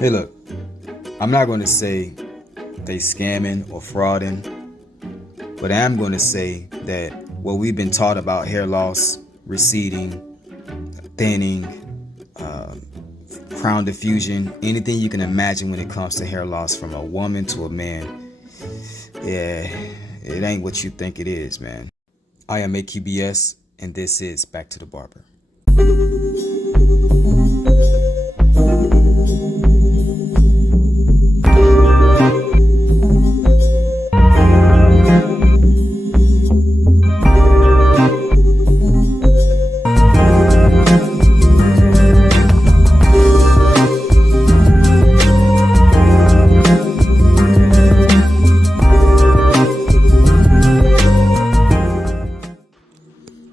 Hey, look, I'm not going to say they scamming or frauding, but I am going to say that what we've been taught about hair loss, receding, thinning, crown diffusion, anything you can imagine when it comes to hair loss from a woman to a man, yeah, it ain't what you think it is, man. I am AQBS, and this is Back to the Barber.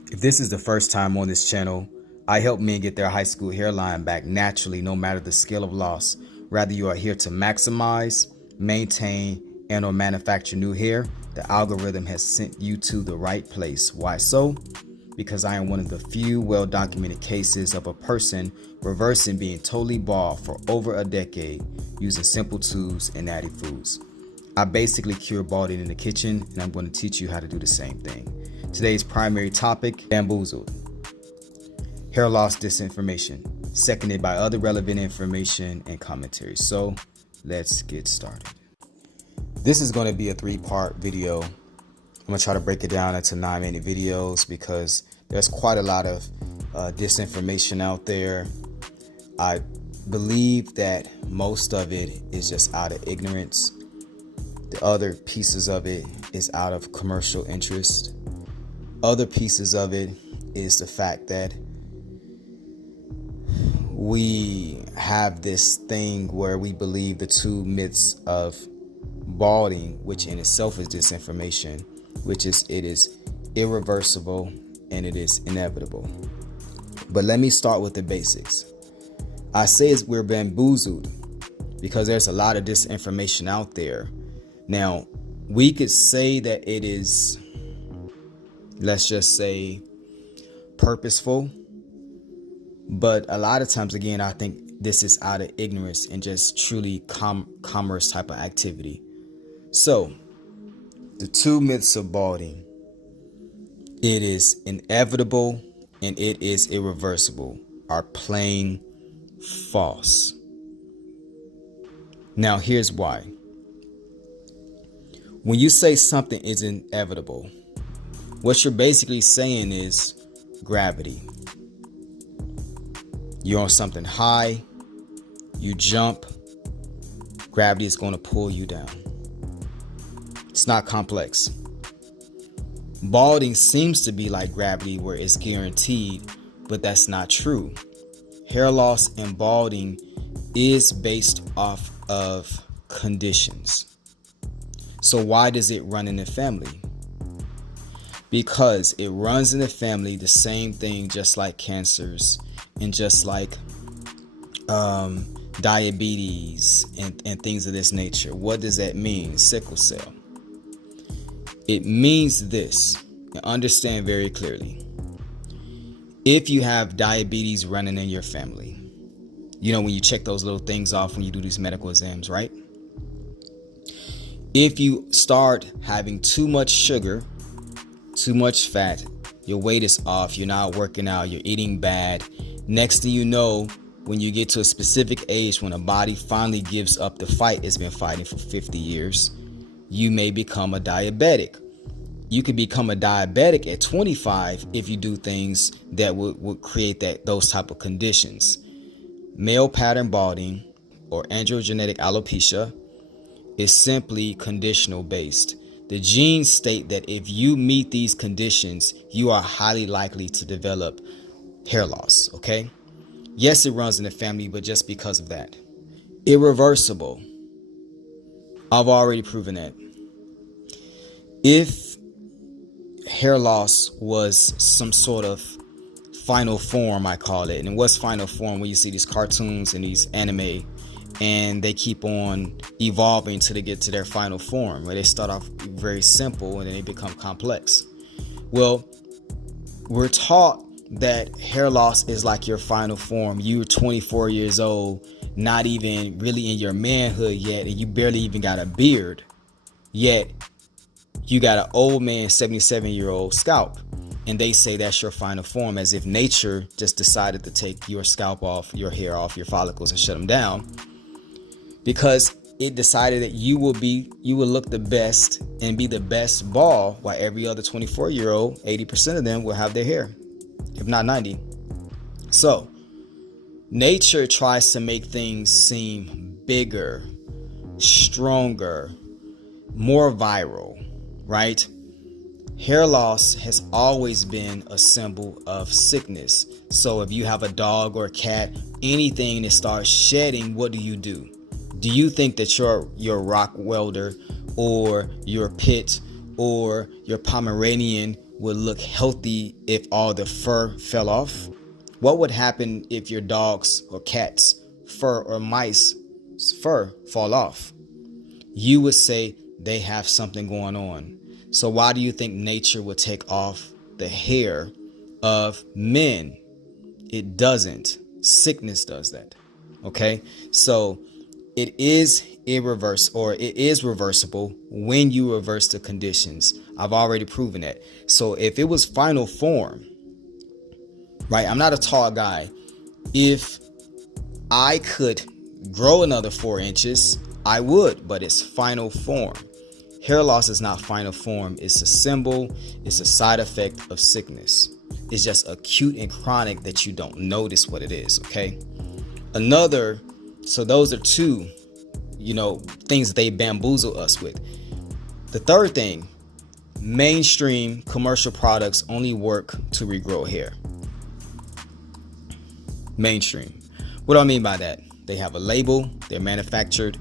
If this is the first time on this channel, I help men get their high school hairline back naturally no matter the scale of loss. Whether you are here to maximize, maintain, and or manufacture new hair, the algorithm has sent you to the right place. Why so? Because I am one of the few well-documented cases of a person reversing being totally bald for over a decade using simple tools and natty foods. I basically cure balding in the kitchen, and I'm going to teach you how to do the same thing. Today's primary topic, bamboozled. Hair loss disinformation, seconded by other relevant information and commentary. So let's get started. This is going to be a 3-part video. I'm going to try to break it down into 9-minute videos because there's quite a lot of disinformation out there. I believe that most of it is just out of ignorance. The other pieces of it is out of commercial interest. Other pieces of it is the fact that we have this thing where we believe the two myths of balding, which in itself is disinformation, which is it is irreversible and it is inevitable. But let me start with the basics. I say we're bamboozled because there's a lot of disinformation out there. Now, we could say that it is, let's just say, purposeful. But a lot of times, again, I think this is out of ignorance and just truly commerce type of activity. So, the two myths of balding: it is inevitable and it is irreversible, are plain false. Now, here's why. When you say something is inevitable, what you're basically saying is gravity. You're on something high, you jump, gravity is going to pull you down. It's not complex. Balding seems to be like gravity where it's guaranteed, but that's not true. Hair loss and balding is based off of conditions. So why does it run in the family? Because it runs in the family, the same thing, just like cancers and just like diabetes and things of this nature. What does that mean? Sickle cell. It means this, and understand very clearly. If you have diabetes running in your family, you know when you check those little things off when you do these medical exams, right? If you start having too much sugar, too much fat, your weight is off, you're not working out, you're eating bad. Next thing you know, when you get to a specific age, when a body finally gives up the fight it's been fighting for 50 years, you may become a diabetic. You could become a diabetic at 25 if you do things that would create those type of conditions. Male pattern balding or androgenetic alopecia is simply conditional based. The genes state that if you meet these conditions, you are highly likely to develop hair loss, okay? Yes, it runs in the family, but just because of that. Irreversible. I've already proven that. If hair loss was some sort of final form, I call it, and what's final form? When you see these cartoons and these anime, and they keep on evolving until they get to their final form, where they start off very simple and then they become complex. Well, we're taught that hair loss is like your final form. You're 24 years old not even really in your manhood yet, and you barely even got a beard, yet you got an old man, 77-year-old scalp, and they say that's your final form, as if nature just decided to take your scalp off, your hair off, your follicles, and shut them down, because it decided that you will look the best and be the best ball, while every other 24-year-old, 80% of them will have their hair, if not 90. So nature tries to make things seem bigger, stronger, more viral, right? Hair loss has always been a symbol of sickness. So if you have a dog or a cat, anything that starts shedding, what do? Do you think that your rock welder or your pit or your Pomeranian would look healthy if all the fur fell off? What would happen if your dog's or cat's fur or mice fur fall off? You would say they have something going on. So why do you think nature would take off the hair of men? It doesn't. Sickness does that. Okay? So it is reversible when you reverse the conditions. I've already proven that. So if it was final form, right? I'm not a tall guy. If I could grow another 4 inches, I would, but it's final form. Hair loss is not final form. It's a symbol. It's a side effect of sickness. It's just acute and chronic that you don't notice what it is, okay? So those are two, things that they bamboozle us with. The third thing, mainstream commercial products only work to regrow hair. Mainstream. What do I mean by that? They have a label, they're manufactured.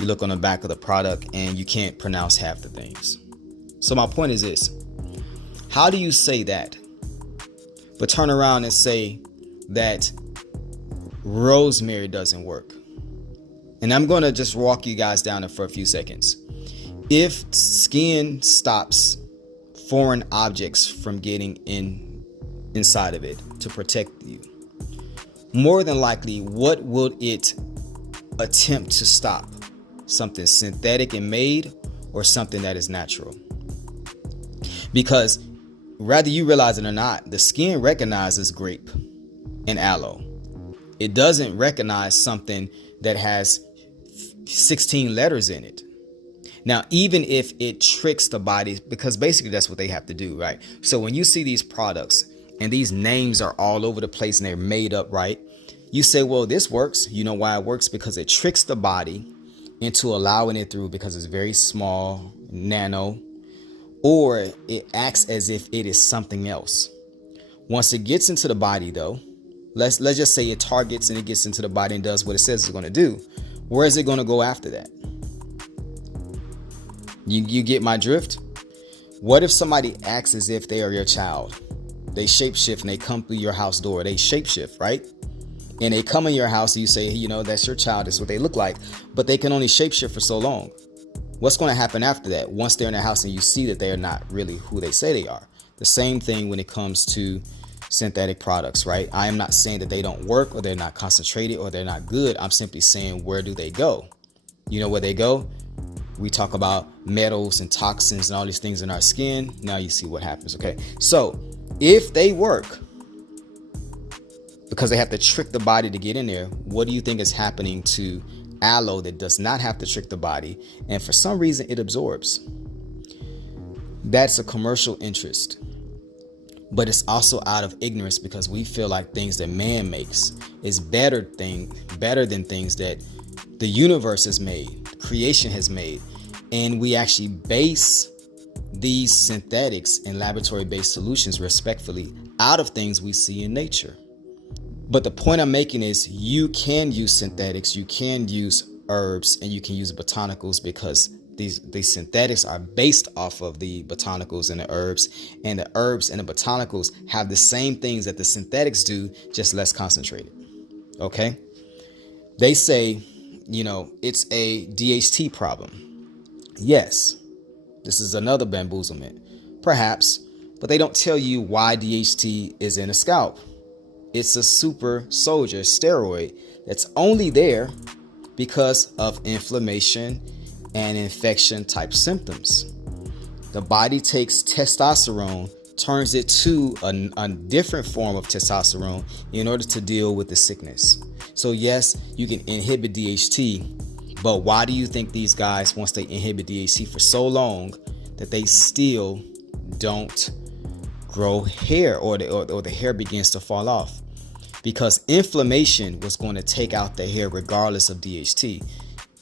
You look on the back of the product and you can't pronounce half the things. So my point is this: how do you say that, but turn around and say that rosemary doesn't work? And I'm going to just walk you guys down it for a few seconds. If skin stops foreign objects from getting inside of it to protect you, more than likely, what will it attempt to stop? Something synthetic and made, or something that is natural? Because whether you realize it or not, the skin recognizes grape and aloe. It doesn't recognize something that has 16 letters in it. Now, even if it tricks the body, because basically that's what they have to do, right? So when you see these products and these names are all over the place and they're made up, right? You say, well, this works. You know why it works? Because it tricks the body into allowing it through, because it's very small, nano, or it acts as if it is something else. Once it gets into the body, though, let's just say it targets and it gets into the body and does what it says it's going to do. Where is it going to go after that? You get my drift? What if somebody acts as if they are your child? They shapeshift and they come through your house door. They shapeshift, right? And they come in your house and you say, that's your child. That's what they look like. But they can only shapeshift for so long. What's going to happen after that? Once they're in the house and you see that they're not really who they say they are. The same thing when it comes to synthetic products, right? I am not saying that they don't work or they're not concentrated or they're not good. I'm simply saying, where do they go? You know where they go? We talk about metals and toxins and all these things in our skin. Now you see what happens, okay? So if they work, because they have to trick the body to get in there, what do you think is happening to aloe that does not have to trick the body, and for some reason it absorbs? That's a commercial interest, but it's also out of ignorance, because we feel like things that man makes is better than things that the universe has made, creation has made, and we actually base these synthetics and laboratory-based solutions, respectfully, out of things we see in nature. But the point I'm making is, you can use synthetics, you can use herbs, and you can use botanicals, because these synthetics are based off of the botanicals and the herbs, and the herbs and the botanicals have the same things that the synthetics do, just less concentrated. Okay? They say, it's a DHT problem. Yes, this is another bamboozlement, perhaps, but they don't tell you why DHT is in a scalp. It's a super soldier steroid It's only there because of inflammation and infection type symptoms. The body takes testosterone, turns it to a different form of testosterone in order to deal with the sickness. So yes, you can inhibit DHT, but why do you think these guys, once they inhibit DHT for so long, that they still don't grow hair, or the hair begins to fall off? Because inflammation was going to take out the hair regardless of DHT.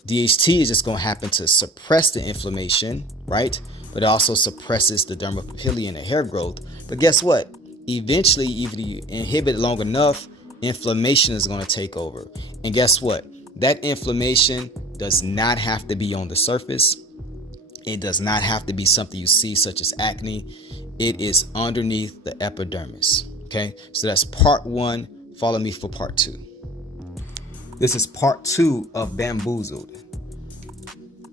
DHT is just going to happen to suppress the inflammation, right? But it also suppresses the dermapapilla and the hair growth. But guess what? Eventually, even if you inhibit it long enough, inflammation is going to take over. And guess what? That inflammation does not have to be on the surface. It does not have to be something you see, such as acne. It is underneath the epidermis. Okay, so that's part 1. Follow me for part 2. This is part 2 of Bamboozled.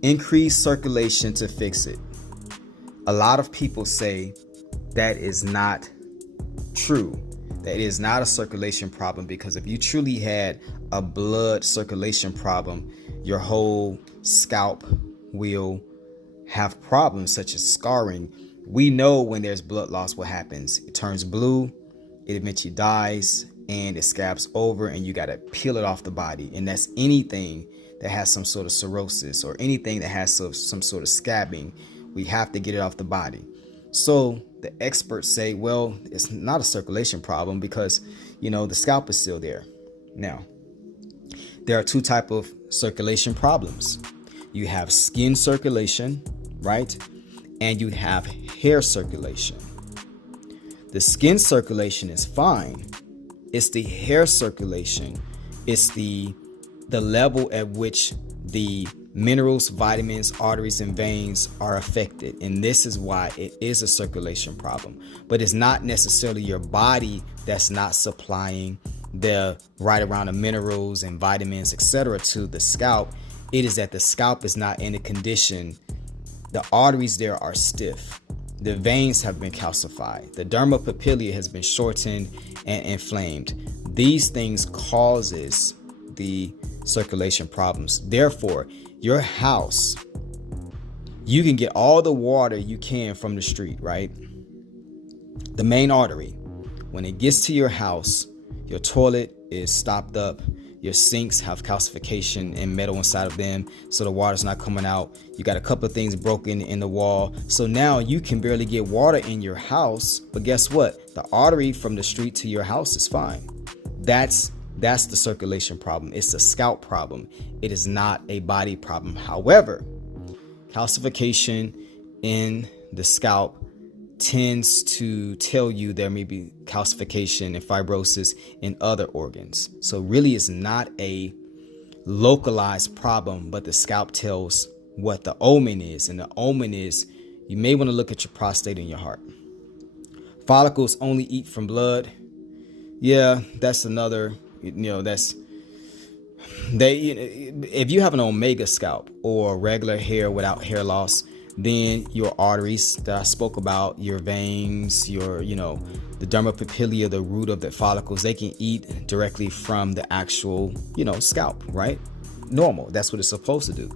Increase circulation to fix it. A lot of people say that is not true. That is not a circulation problem, because if you truly had a blood circulation problem, your whole scalp will have problems such as scarring. We know when there's blood loss what happens. It turns blue, it eventually dies, and it scabs over, and you got to peel it off the body. And that's anything that has some sort of cirrhosis or anything that has some sort of scabbing. We have to get it off the body. So the experts say, well, it's not a circulation problem because, the scalp is still there. Now, there are 2 types of circulation problems. You have skin circulation, right? And you have hair circulation. The skin circulation is fine. It's the hair circulation. It's the level at which the minerals, vitamins, arteries, and veins are affected. And this is why it is a circulation problem. But it's not necessarily your body that's not supplying the right amount of minerals and vitamins, etc. to the scalp. It is that the scalp is not in a condition. The arteries there are stiff. The veins have been calcified. The dermapapilla has been shortened and inflamed. These things causes the circulation problems. Therefore, your house, you can get all the water you can from the street, right? The main artery. When it gets to your house, your toilet is stopped up. Your sinks have calcification and metal inside of them, so the water's not coming out. You got a couple of things broken in the wall. So now you can barely get water in your house. But guess what? The artery from the street to your house is fine. That's the circulation problem. It's a scalp problem. It is not a body problem. However, calcification in the scalp tends to tell you there may be calcification and fibrosis in other organs. So really it's not a localized problem, but the scalp tells what the omen is. And the omen is you may want to look at your prostate and your heart. Follicles only eat from blood. Yeah, that's another, if you have an omega scalp or regular hair without hair loss, then your arteries that I spoke about, your veins, the dermapapilla, the root of the follicles, they can eat directly from the actual, scalp, right? Normal. That's what it's supposed to do.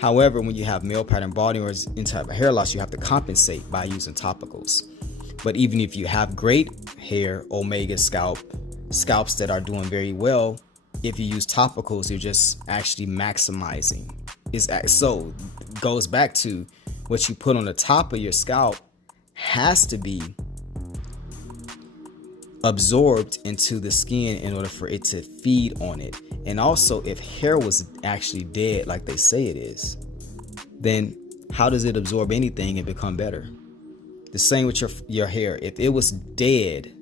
However, when you have male pattern balding or any type of hair loss, you have to compensate by using topicals. But even if you have great hair, omega scalps that are doing very well, if you use topicals, you're just actually maximizing. So it goes back to what you put on the top of your scalp has to be absorbed into the skin in order for it to feed on it. And also, if hair was actually dead like they say it is, then how does it absorb anything and become better? The same with your hair. If it was dead,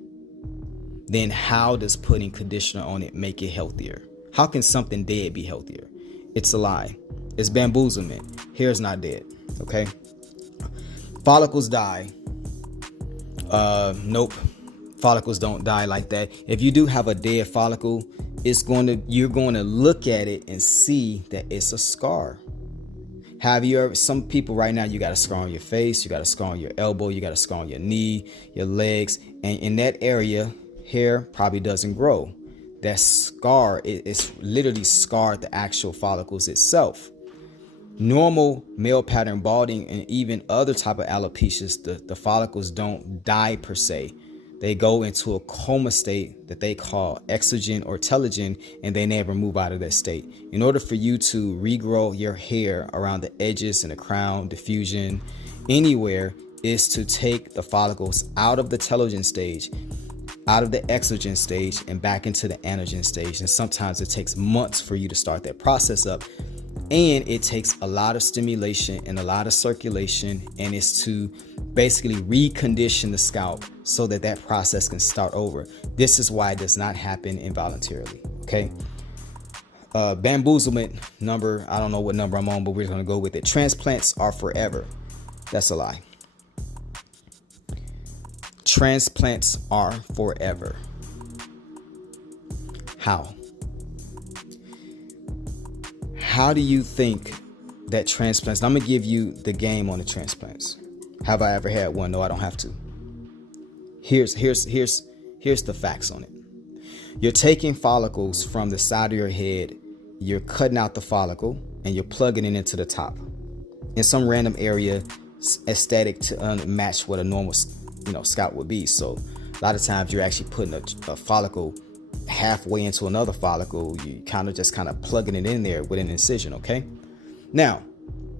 then how does putting conditioner on it make it healthier? How can something dead be healthier? It's a lie. It's bamboozlement. Hair is not dead. Okay. Follicles die. Nope. Follicles don't die like that. If you do have a dead follicle, you're going to look at it and see that it's a scar. Have you ever, some people right now, you got a scar on your face, you got a scar on your elbow, you got a scar on your knee, your legs, and in that area, hair probably doesn't grow. that scar, it's literally scarred the actual follicles itself. Normal male pattern balding and even other type of alopecias, the follicles don't die per se. They go into a coma state that they call exogen or telogen, and they never move out of that state. In order for you to regrow your hair around the edges and the crown, diffusion, anywhere, is to take the follicles out of the telogen stage, out of the exogen stage, and back into the anagen stage. And sometimes it takes months for you to start that process up. And it takes a lot of stimulation and a lot of circulation, and it's to basically recondition the scalp so that that process can start over. This is why it does not happen involuntarily. Okay. Bamboozlement number, I don't know what number I'm on, but we're going to go with it. Transplants are forever. That's a lie. Transplants are forever. How? How do you think that transplants? I'm gonna give you the game on the transplants. Have I ever had one? No, I don't have to. Here's the facts on it. You're taking follicles from the side of your head, you're cutting out the follicle, and you're plugging it into the top in some random area, aesthetic to match what a normal, scalp would be. So a lot of times you're actually putting a follicle halfway into another follicle. You kind of plugging it in there with an incision. Okay. Now,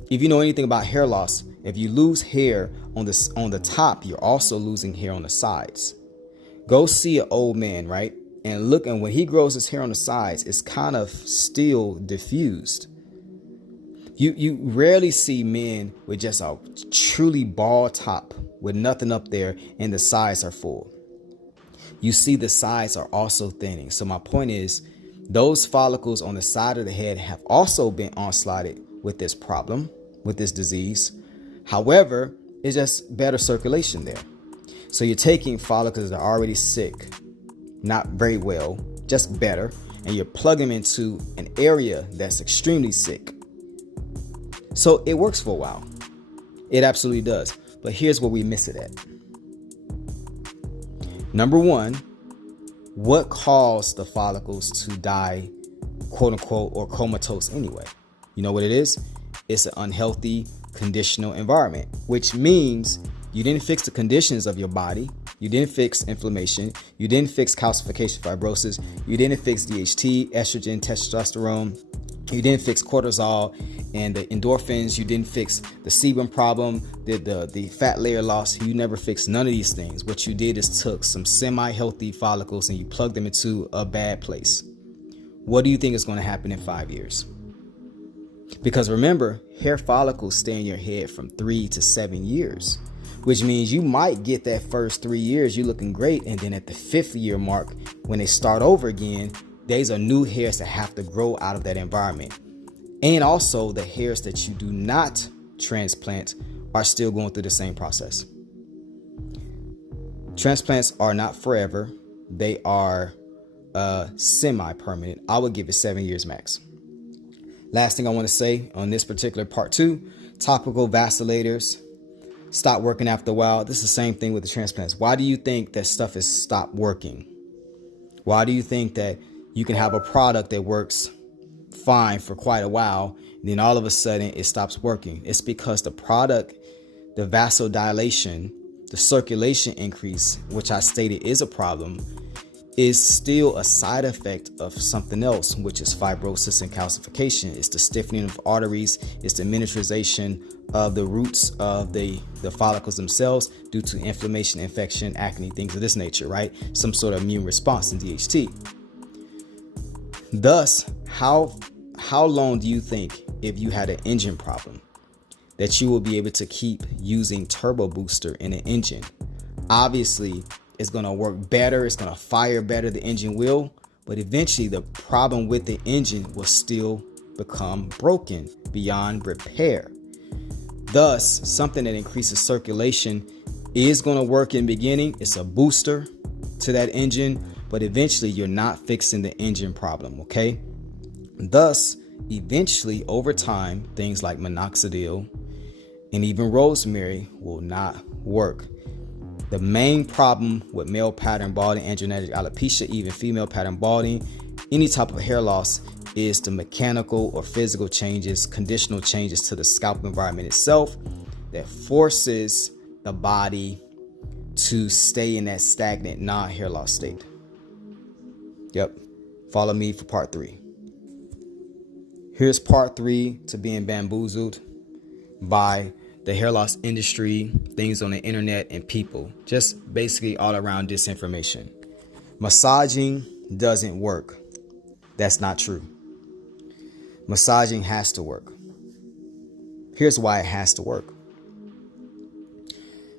if you know anything about hair loss, if you lose hair on the top, you're also losing hair on the sides. Go see an old man, right? And look, and when he grows his hair on the sides, it's kind of still diffused. You rarely see men with just a truly bald top with nothing up there and the sides are full. You see the sides are also thinning. So my point is, those follicles on the side of the head have also been onslaughted with this problem, with this disease. However, it's just better circulation there. So you're taking follicles that are already sick, not very well, just better, and you're plugging them into an area that's extremely sick. So it works for a while. It absolutely does. But here's where we miss it at. Number one, what caused the follicles to die, quote unquote, or comatose anyway? You know what it is? It's an unhealthy conditional environment, which means you didn't fix the conditions of your body. You didn't fix inflammation. You didn't fix calcification, fibrosis. You didn't fix DHT, estrogen, testosterone. You didn't fix cortisol and the endorphins. You didn't fix the sebum problem, the fat layer loss. You never fixed none of these things. What you did is took some semi-healthy follicles and you plugged them into a bad place. What do you think is going to happen in 5 years? Because remember, hair follicles stay in your head from 3 to 7 years, which means you might get that first 3 years, you're looking great. And then at the 5th year mark, when they start over again, these are new hairs that have to grow out of that environment. And also the hairs that you do not transplant are still going through the same process. Transplants are not forever. They are semi-permanent. I would give it 7 years max. Last thing I want to say on this particular part 2, topical vacilators stop working after a while. This is the same thing with the transplants. Why do you think that stuff has stopped working? Why do you think that you can have a product that works fine for quite a while, and then all of a sudden it stops working? It's because the product, the vasodilation, the circulation increase, which I stated is a problem, is still a side effect of something else, which is fibrosis and calcification. It's the stiffening of arteries. It's the miniaturization of the roots of the follicles themselves due to inflammation, infection, acne, things of this nature, right? Some sort of immune response in DHT. Thus, how long do you think, if you had an engine problem, that you will be able to keep using turbo booster in an engine? Obviously, it's going to work better. It's going to fire better. The engine will. But eventually, the problem with the engine will still become broken beyond repair. Thus, something that increases circulation is going to work in the beginning. It's a booster to that engine. But eventually, you're not fixing the engine problem, okay? Thus, eventually, over time, things like minoxidil and even rosemary will not work. The main problem with male pattern balding and genetic alopecia, even female pattern balding, Any type of hair loss is the mechanical or physical changes, conditional changes to the scalp environment itself that forces the body to stay in that stagnant non-hair loss state. Yep. Follow me for part 3. Here's part 3 to being bamboozled by the hair loss industry, things on the internet, and people. Just basically all around disinformation. Massaging doesn't work. That's not true. Massaging has to work. Here's why it has to work.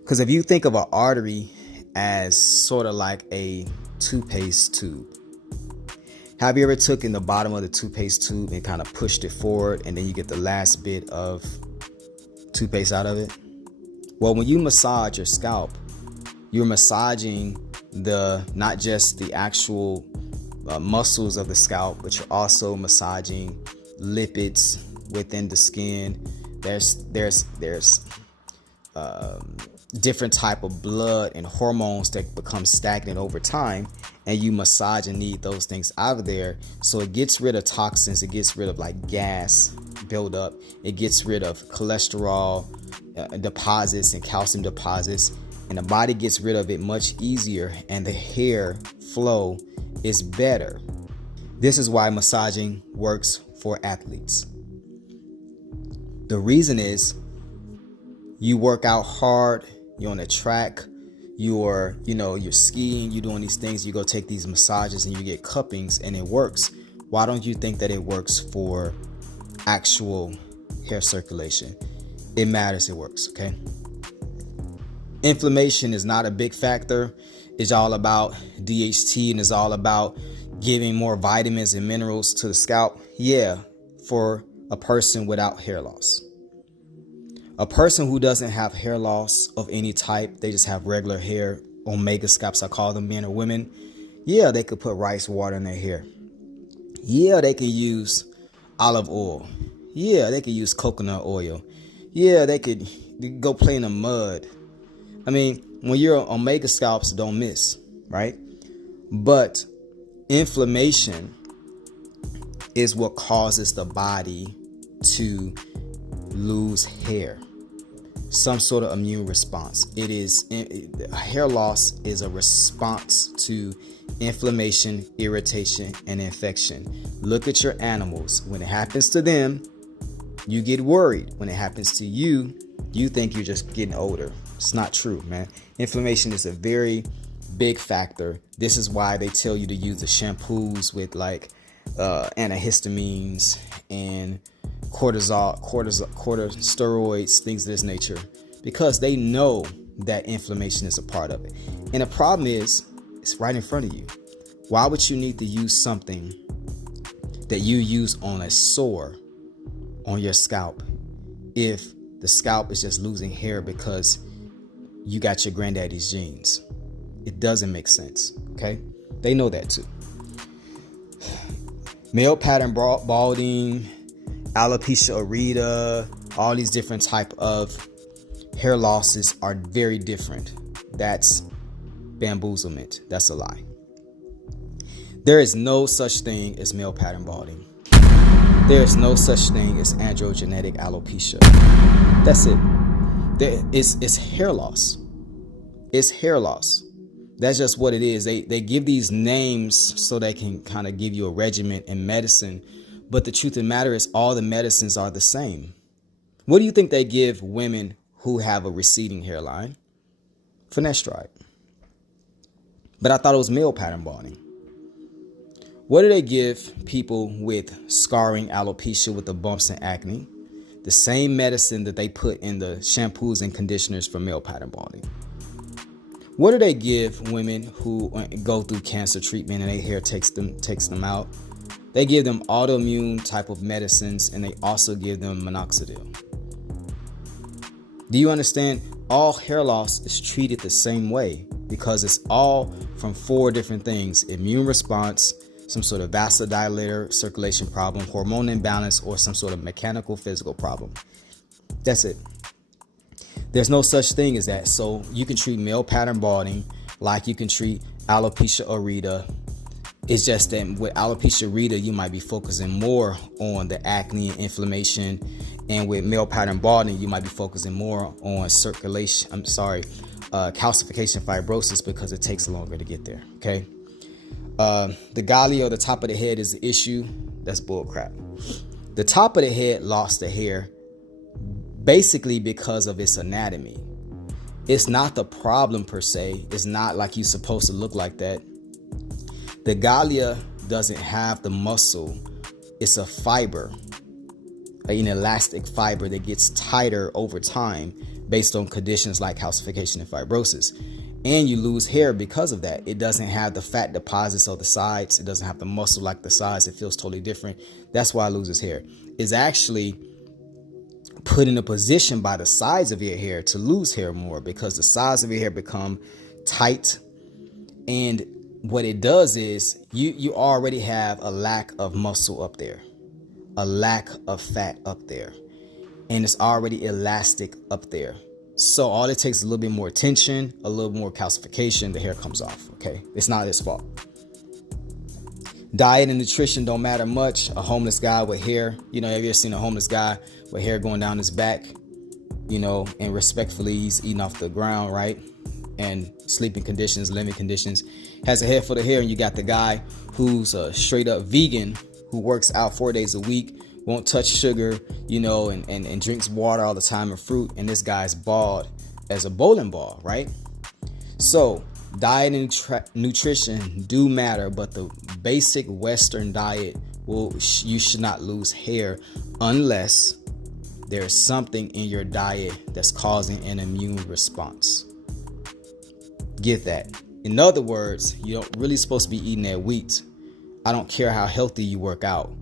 Because if you think of an artery as sort of like a toothpaste tube, have you ever taken the bottom of the toothpaste tube and kind of pushed it forward and then you get the last bit of toothpaste out of it? Well, when you massage your scalp, you're massaging not just the actual muscles of the scalp, but you're also massaging lipids within the skin. There's different type of blood and hormones that become stagnant over time, and you massage and knead those things out of there. So it gets rid of toxins, it gets rid of like gas buildup, it gets rid of cholesterol deposits and calcium deposits, and the body gets rid of it much easier, and the hair flow is better. This is why massaging works for athletes. The reason is you work out hard, you're on the track, you're skiing, you're doing these things, you go take these massages and you get cuppings and it works. Why don't you think that it works for actual hair circulation? It matters, it works, okay? Inflammation is not a big factor. It's all about DHT and it's all about giving more vitamins and minerals to the scalp. Yeah, for a person without hair loss. A person who doesn't have hair loss of any type, they just have regular hair, omega scalps, I call them, men or women. Yeah, they could put rice water in their hair. Yeah, they could use olive oil. Yeah, they could use coconut oil. Yeah, they could go play in the mud. I mean, when you're omega scalps, don't miss, right? But inflammation is what causes the body to lose hair. Some sort of immune response. Hair loss is a response to inflammation, irritation, and infection. Look at your animals. When it happens to them, you get worried. When it happens to you, you think you're just getting older. It's not true, man. Inflammation is a very big factor. This is why they tell you to use the shampoos with like antihistamines and corticosteroids, things of this nature, because they know that inflammation is a part of it. And the problem is, it's right in front of you. Why would you need to use something that you use on a sore on your scalp if the scalp is just losing hair because you got your granddaddy's genes? It doesn't make sense, okay? They know that too. Male pattern balding, alopecia areata, all these different type of hair losses are very different. That's bamboozlement. That's a lie. There is no such thing as male pattern balding. There is no such thing as androgenetic alopecia. That's it. It's hair loss. It's hair loss. That's just what it is. They give these names so they can kind of give you a regimen in medicine. But the truth of the matter is all the medicines are the same. What do you think they give women who have a receding hairline? Finasteride. But I thought it was male pattern balding. What do they give people with scarring alopecia with the bumps and acne? The same medicine that they put in the shampoos and conditioners for male pattern balding. What do they give women who go through cancer treatment and their hair takes them out? They give them autoimmune type of medicines, and they also give them minoxidil. Do you understand? All hair loss is treated the same way because it's all from 4 different things: immune response, some sort of vasodilator, circulation problem, hormone imbalance, or some sort of mechanical physical problem. That's it. There's no such thing as that. So you can treat male pattern balding like you can treat alopecia areata, It's just that with alopecia areata, you might be focusing more on the acne and inflammation, and with male pattern balding, you might be focusing more on calcification fibrosis, because it takes longer to get there. Okay. The gallia, the top of the head, is the issue. That's bull crap. The top of the head lost the hair basically because of its anatomy. It's not the problem per se. It's not like you're supposed to look like that. The gallia doesn't have the muscle. It's a fiber, an elastic fiber that gets tighter over time based on conditions like calcification and fibrosis. And you lose hair because of that. It doesn't have the fat deposits on the sides. It doesn't have the muscle like the sides. It feels totally different. That's why it loses hair. It's actually put in a position by the sides of your hair to lose hair more, because the sides of your hair become tight. And what it does is you already have a lack of muscle up there, a lack of fat up there, and it's already elastic up there. So all it takes is a little bit more tension, a little more calcification, the hair comes off. Okay, it's not his fault. Diet and nutrition don't matter much. A homeless guy with hair, have you ever seen a homeless guy with hair going down his back, and respectfully he's eating off the ground, right? And sleeping conditions, living conditions, has a head full of hair. And you got the guy who's a straight up vegan, who works out 4 days a week, won't touch sugar, and drinks water all the time and fruit. And this guy's bald as a bowling ball, right? So diet and nutrition do matter, but the basic Western diet you should not lose hair unless there's something in your diet that's causing an immune response. Get that. In other words, you're really supposed to be eating that wheat. I don't care how healthy you work out.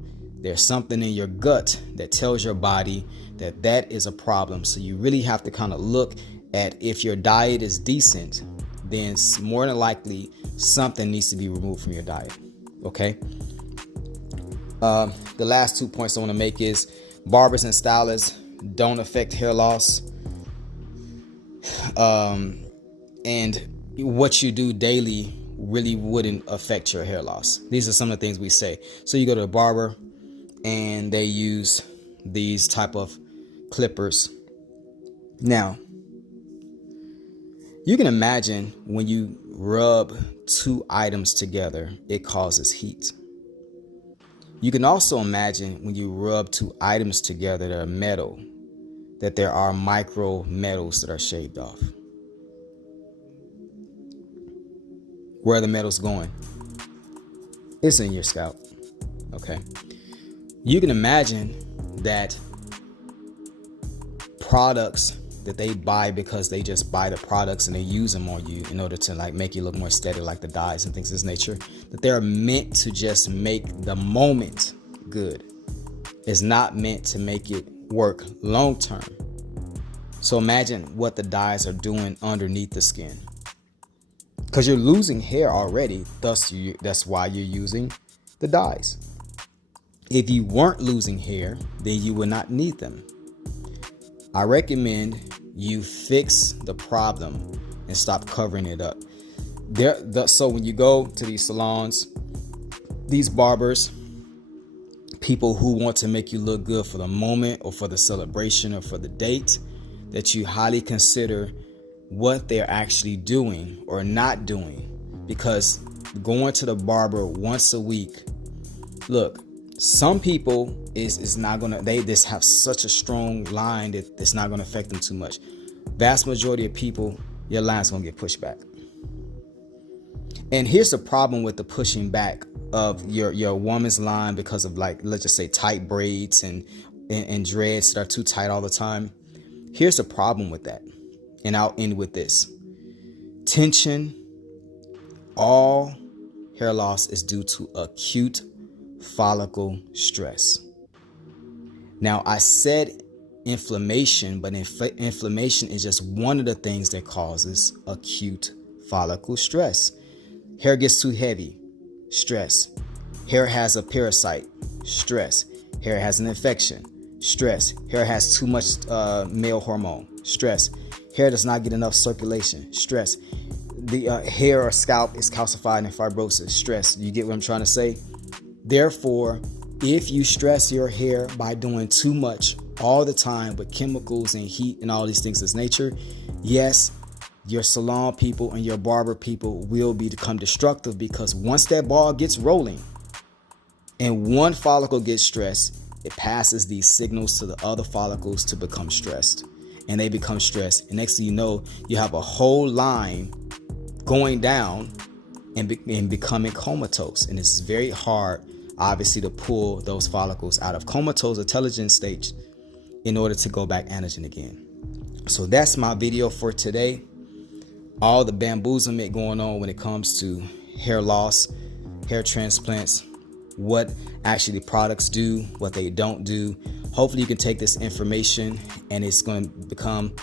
There's something in your gut that tells your body that is a problem. So you really have to kind of look at, if your diet is decent, then more than likely something needs to be removed from your diet. Okay. The last 2 points I want to make is barbers and stylists don't affect hair loss. And what you do daily really wouldn't affect your hair loss. These are some of the things we say. So you go to a barber and they use these type of clippers. Now, you can imagine when you rub two items together, it causes heat. You can also imagine when you rub two items together that are metal, that there are micro metals that are shaved off. Where are the metals going? It's in your scalp. Okay. You can imagine that products that they buy because they just buy the products and they use them on you in order to make you look more aesthetic, like the dyes and things of this nature, that they're meant to just make the moment good. It's not meant to make it work long term. So imagine what the dyes are doing underneath the skin. Because you're losing hair already, that's why you're using the dyes. If you weren't losing hair, then you would not need them. I recommend you fix the problem and stop covering it up. So when you go to these salons, these barbers, people who want to make you look good for the moment or for the celebration or for the date, that you highly consider what they're actually doing or not doing. Because going to the barber once a week, look, some people is not gonna, they just have such a strong line that it's not gonna affect them too much. Vast majority of people, your line's gonna get pushed back. And here's the problem with the pushing back of your woman's line because of, let's just say, tight braids and dreads that are too tight all the time. Here's the problem with that. And I'll end with this. Tension, all hair loss is due to acute follicle stress. Now, I said inflammation, but inflammation is just one of the things that causes acute follicle stress. Hair gets too heavy, stress. Hair has a parasite, stress. Hair has an infection, stress. Hair has too much male hormone, stress. Hair does not get enough circulation, stress. the hair or scalp is calcified and fibrosis, stress. You get what I'm trying to say? Therefore, if you stress your hair by doing too much all the time with chemicals and heat and all these things as nature, yes, your salon people and your barber people will become destructive, because once that ball gets rolling and one follicle gets stressed, it passes these signals to the other follicles to become stressed, and they become stressed. And next thing you know, you have a whole line going down and becoming comatose. And it's very hard, obviously, to pull those follicles out of comatose intelligence stage in order to go back anagen again. So that's my video for today. All the bamboozlement going on when it comes to hair loss, hair transplants, what actually products do, what they don't do. Hopefully you can take this information and it's going to become,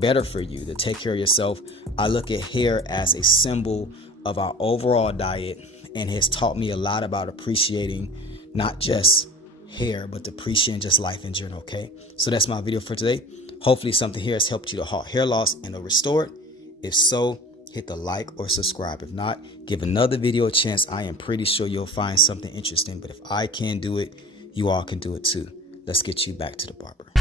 better for you to take care of yourself. I look at hair as a symbol of our overall diet, and has taught me a lot about appreciating not just hair, but appreciating just life in general. Okay, so that's my video for today. Hopefully something here has helped you to halt hair loss and to restore it. If so, hit the like or subscribe. If not, give another video a chance. I am pretty sure you'll find something interesting. But if I can do it, you all can do it too. Let's get you back to the barber.